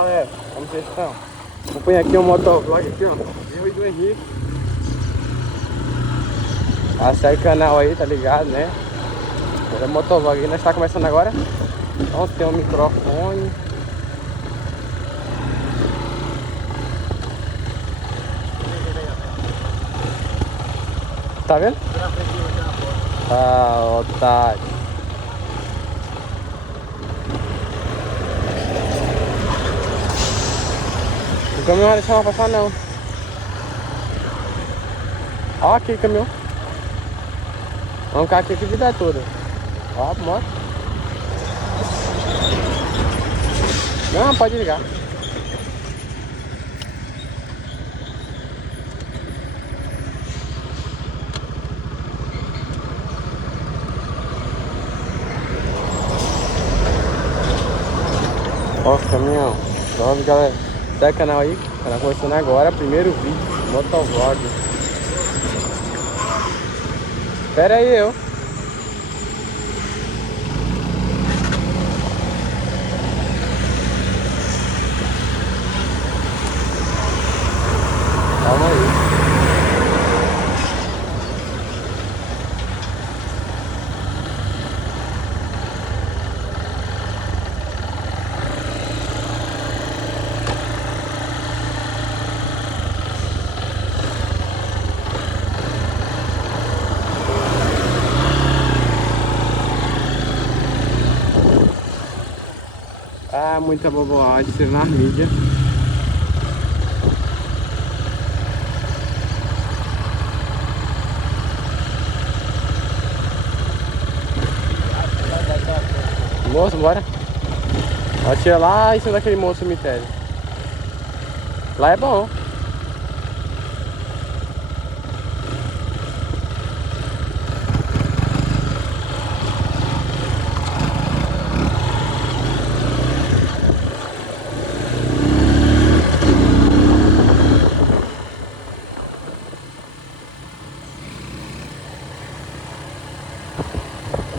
galera, como vocês estão? Acompanha aqui um motovlog aqui, ó. Eu e do Henrique. Segue o canal aí, tá ligado, né? É motovlog aí, nós tá começando agora. Então tem um microfone. Tá vendo? Ah, otário. O caminhão não vai deixar passar não. Ó aqui o caminhão. Vamos ficar aqui a vida toda. Ó a moto. Não, pode ligar. Ó o caminhão. Salve galera. Segue o canal aí. O canal começando agora. Primeiro vídeo. Motovlog. Espera aí eu. Calma aí. Ah, muita boboagem sendo na mídia. Moço, bora. Atira lá em cima daquele moço cemitério. Lá é bom.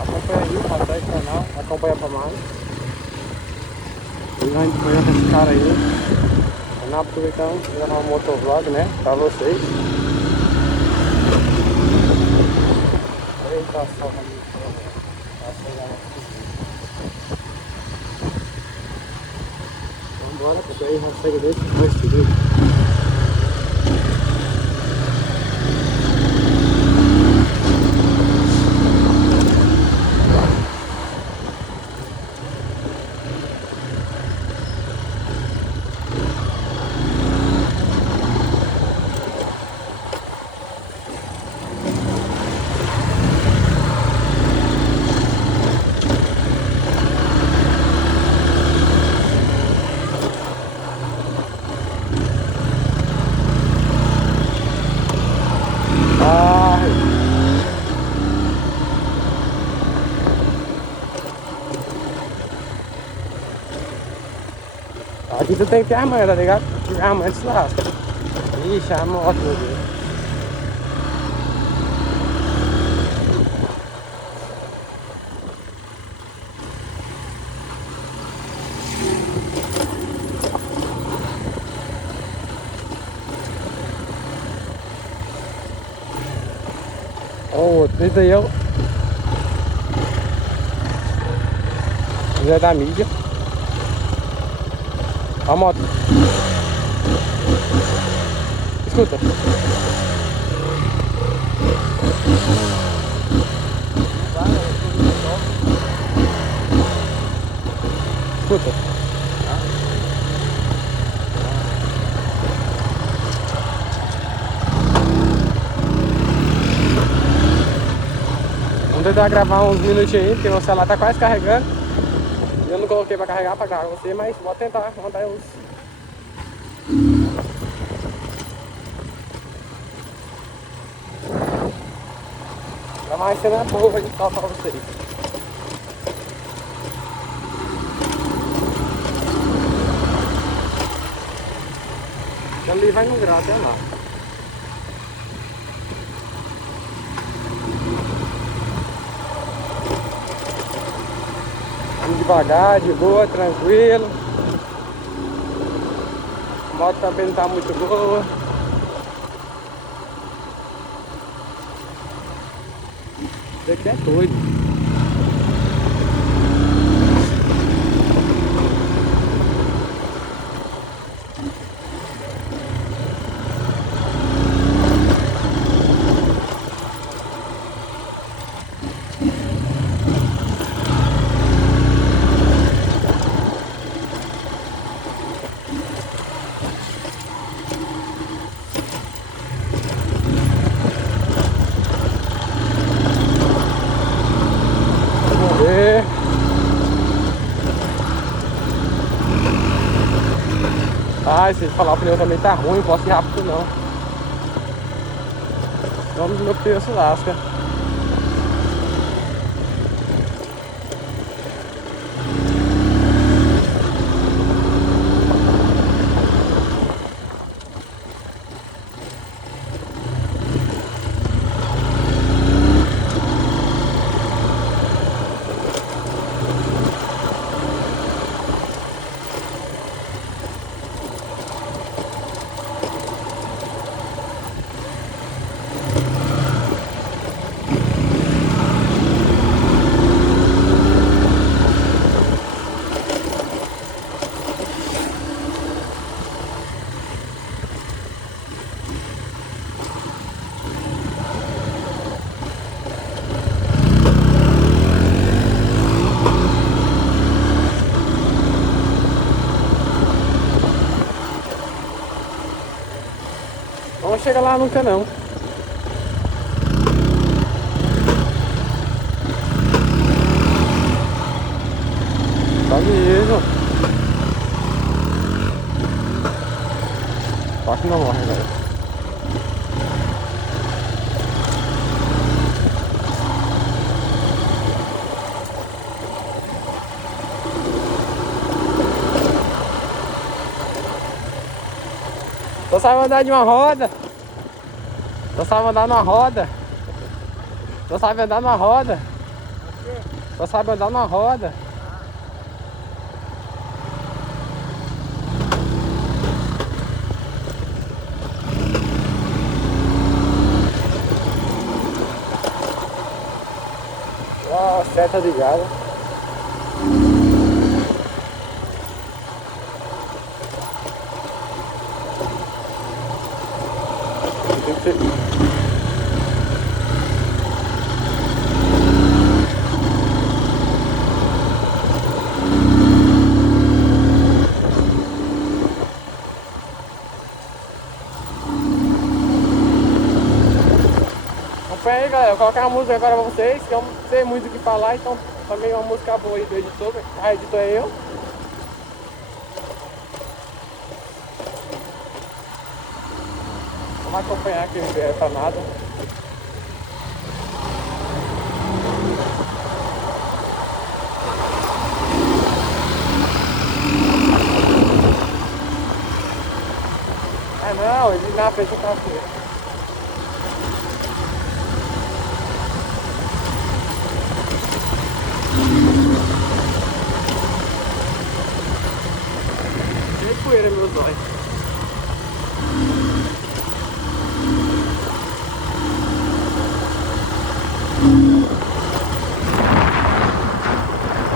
Acompanha aí, segue o canal, acompanha pra mais. E a gente foi com esse cara aí. Na aproveitando, gravar um motovlog, né? Pra vocês. Eita, só vamos embora, porque aí já chega desse, vai seguir. Aqui tu tem que ter a manha, tá ligado? Se tiver a manha, tu se lasca. Ixi, a moto, meu Deus. Ó, esse daí é o Zé da mídia. Ó a moto. Escuta. Escuta. Vamos tentar gravar uns minutinhos aí, porque meu celular tá quase carregando. Eu não coloquei pra carregar pra gravar você, mas vou tentar mandar os. Gravar uma cena boa de só pra vocês. Ali vai no grau até lá. Vamos devagar, de boa, tranquilo. moto também não tá muito boa. Isso aqui é doido. Vamos ver. Ah, se falar o pneu também tá ruim, não posso ir rápido não. Vamos meu pneu se lasca. Não chega lá nunca não. Tá mesmo. Só que não morre, velho. Só sabe andar de uma roda. Só sabe andar numa roda. Só sabe andar numa roda. Só sabe andar numa roda. Ó, seta ligada. Tem que ser. Acompanha aí, galera. Vou colocar uma música agora pra vocês, que eu não sei muito o que falar, então também uma música boa aí do editor. A editor é eu. Vamos acompanhar aqui, não vier pra nada. Ah não, ele na frente tá aqui. Cheio de poeira meus olhos.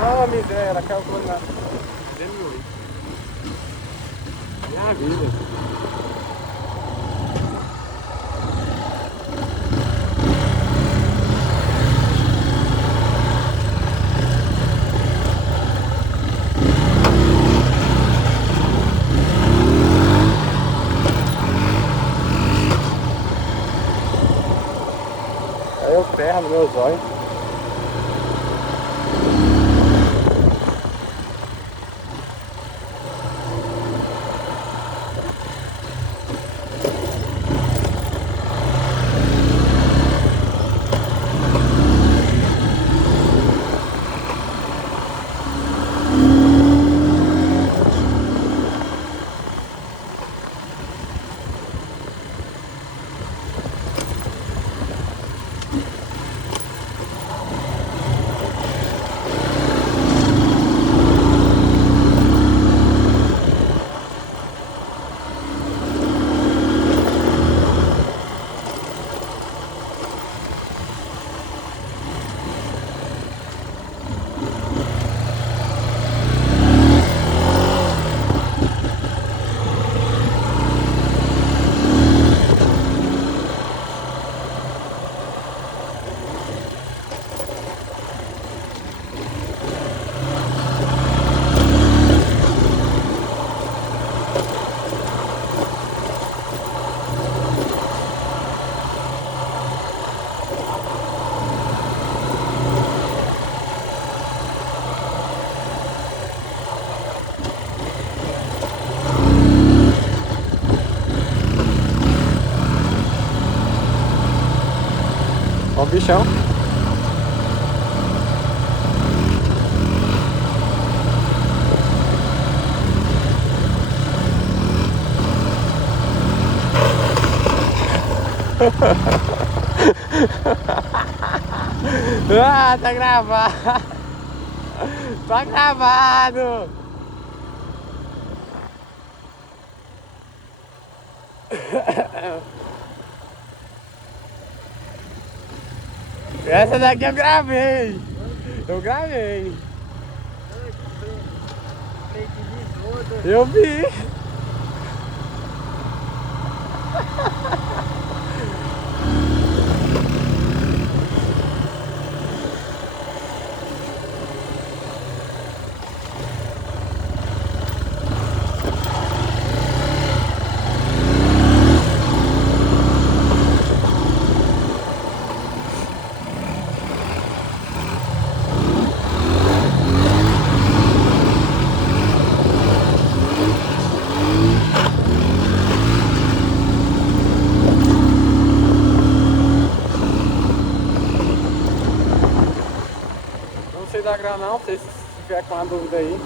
Ah, miséria, que é o na... Minha vida. Aí eu ferro nos meus olhos. Ó o bichão. Ah, tá gravado. Tá gravado. Essa daqui eu gravei. Eu gravei. Eu vi. Não sei da grana não, se tiver com uma dúvida aí.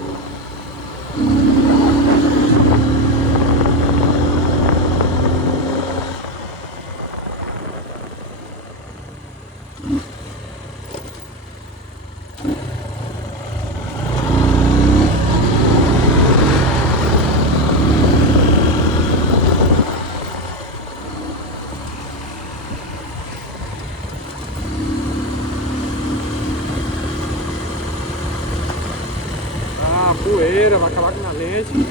Ah, poeira, vai acabar com a lente.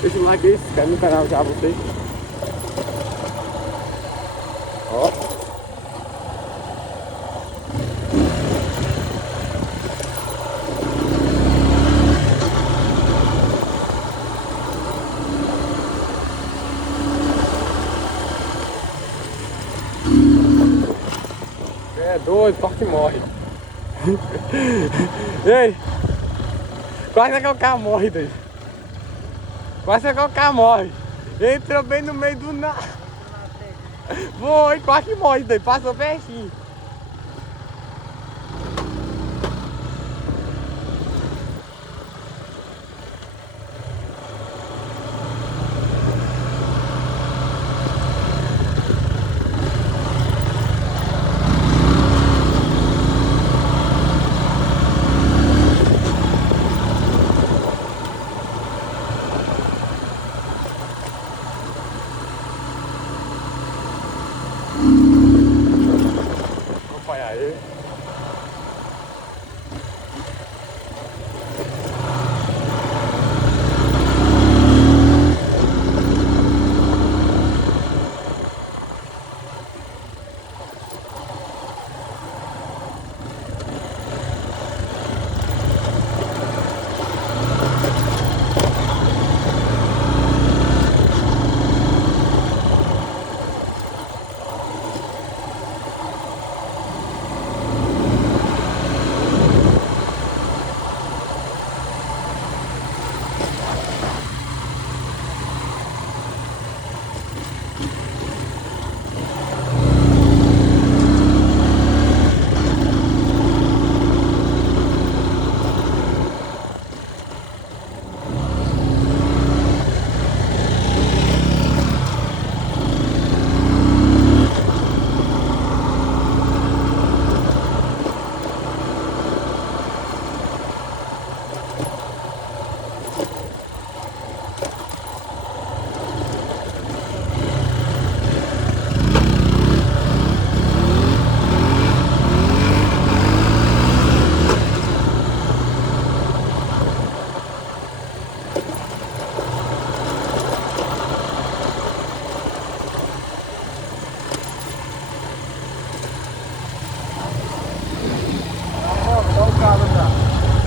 Deixa o like aí, se inscreve no canal já vocês. Ó. É doido, corta e morre. Ei! Quase que o carro morre daí. Quase que o carro morre. Entrou bem no meio do nada. Foi, quase que morre daí. Passou pertinho. Acompanhar ele.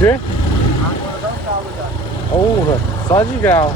Quê? Agora dá um calo já. Honra, só de grau.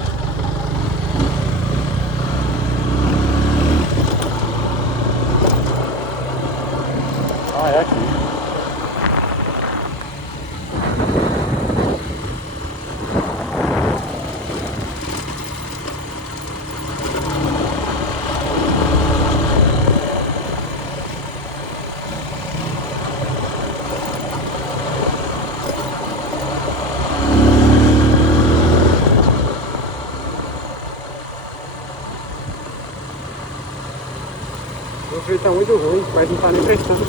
frio tá muito ruim, mas não tá nem prestando.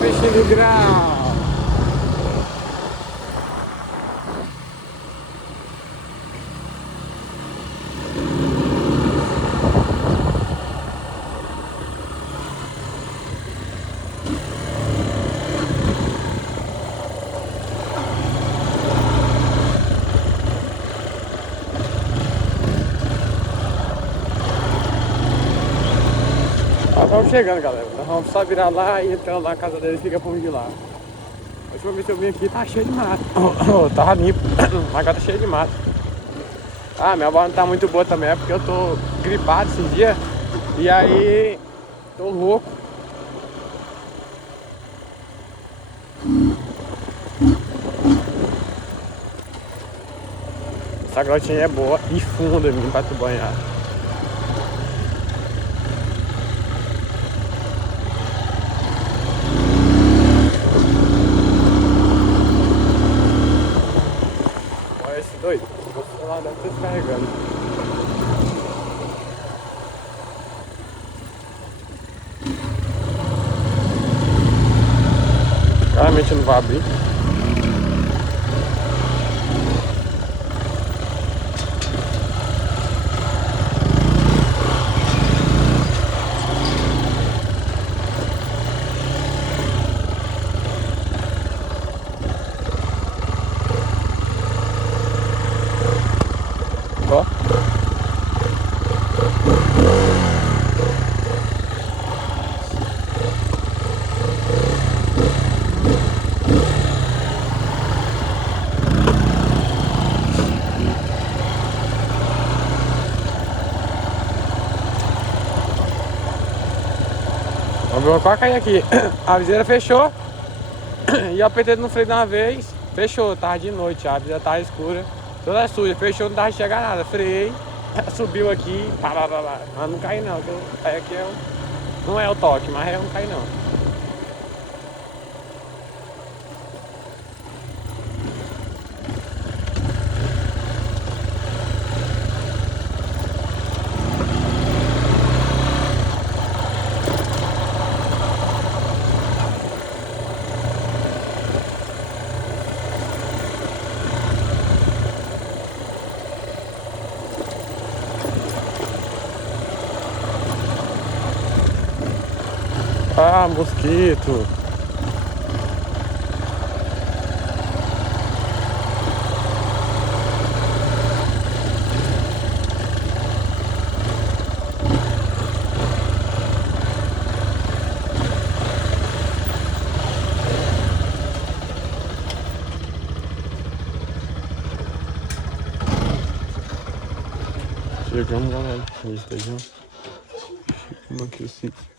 Peixe do grau. Nós vamos chegando, galera. Nós vamos só virar lá e entrar lá, a casa dele fica por de lá. A última vez que eu vim aqui tá cheio de mato. Tava limpo, agora tá cheio de mato. Ah, minha voz não tá muito boa também, é porque eu tô gripado esses dias. E aí, tô louco. Essa grotinha é boa e funda, menino, pra tu banhar. Olha esse doido. O celular deve estar descarregando. Claramente não vai abrir. Vamos quase cair aqui. A viseira fechou. E eu apertei no freio de uma vez. Fechou, tava de noite, a viseira tava escura. Toda suja, fechou, não dava de chegar nada. Freiei, subiu aqui, pá, pá, pá, pá. Mas não cai não, que eu caí aqui não é o toque, mas eu não caí não. Ah, mosquito. Chegamos, galera. Chegamos aqui assim.